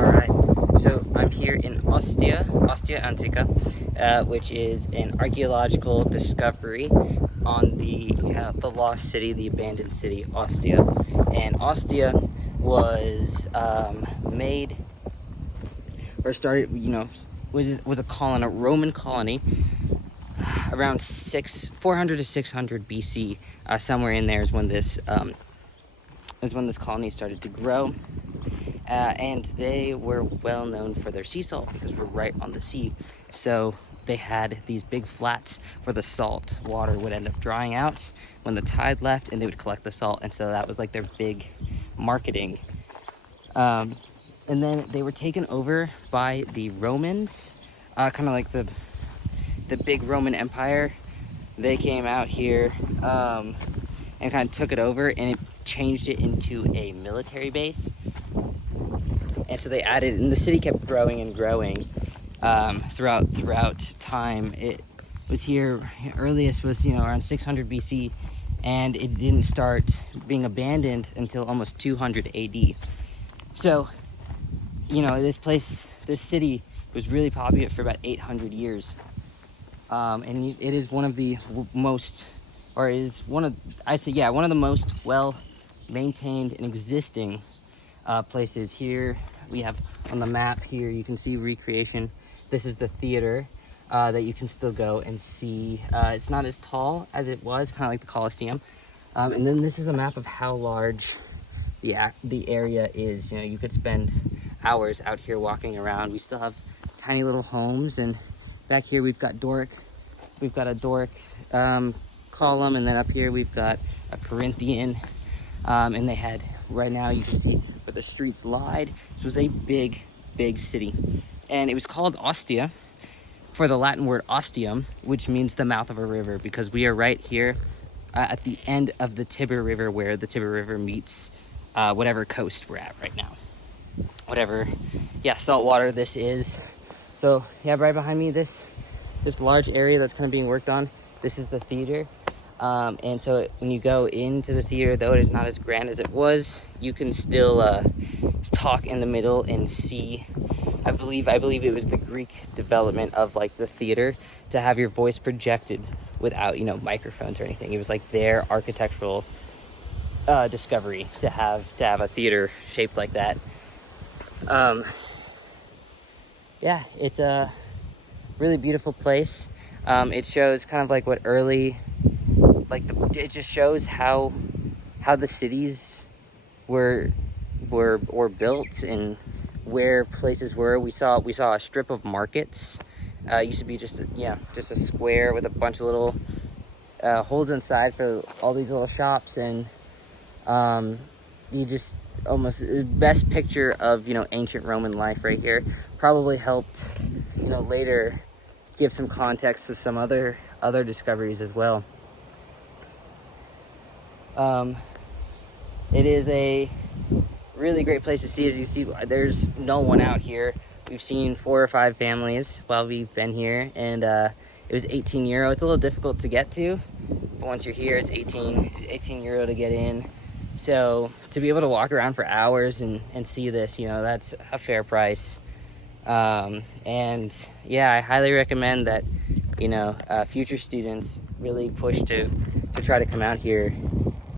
Alright, so I'm here in Ostia Antica, which is an archaeological discovery on the lost city, the abandoned city, Ostia. And Ostia was made, or started, was a colony, a Roman colony, around 400 to 600 BC. Somewhere in there is when this colony started to grow. And they were well known for their sea salt because we're right on the sea. So they had these big flats where the salt water would end up drying out when the tide left, and they would collect the salt. And so that was like their big marketing. And then they were taken over by the Romans, kind of like the big Roman Empire. They came out here and kind of took it over, and it changed it into a military base. And so they added, and the city kept growing and growing throughout time. It was here, earliest was around 600 BC, and it didn't start being abandoned until almost 200 AD. So, this city was really popular for about 800 years. And it is one of the most, or is one of the most well-maintained and existing places. Here we have on the map here, you can see recreation. This is the theater that you can still go and see. It's not as tall as it was, kind of like the Colosseum. And then this is a map of how large the area is. You could spend hours out here walking around. We still have tiny little homes, and back here we've got Doric. We've got a Doric column, and then up here we've got a Corinthian. And they had, right now you can see where the streets lied. This was a big city, and it was called Ostia for the Latin word ostium, which means the mouth of a river, because we are right here at the end of the Tiber River, where the Tiber River meets whatever coast we're at right now, whatever saltwater this is. So right behind me, this large area that's kind of being worked on, this is the theater. And so when you go into the theater, though it is not as grand as it was, you can still talk in the middle and see. I believe it was the Greek development of like the theater to have your voice projected without microphones or anything. It was like their architectural discovery to have a theater shaped like that. It's a really beautiful place. It shows kind of like what early, it just shows how the cities were built and where places were. We saw a strip of markets. It used to be just a square with a bunch of little holes inside for all these little shops, and you just almost best picture of ancient Roman life right here. Probably helped later give some context to some other discoveries as well. It is a really great place to see. As you see, there's no one out here. We've seen 4 or 5 families while we've been here, and it was 18 euro. It's a little difficult to get to, but once you're here, it's 18 euro to get in. So to be able to walk around for hours and see this, that's a fair price. And I highly recommend that future students really push to try to come out here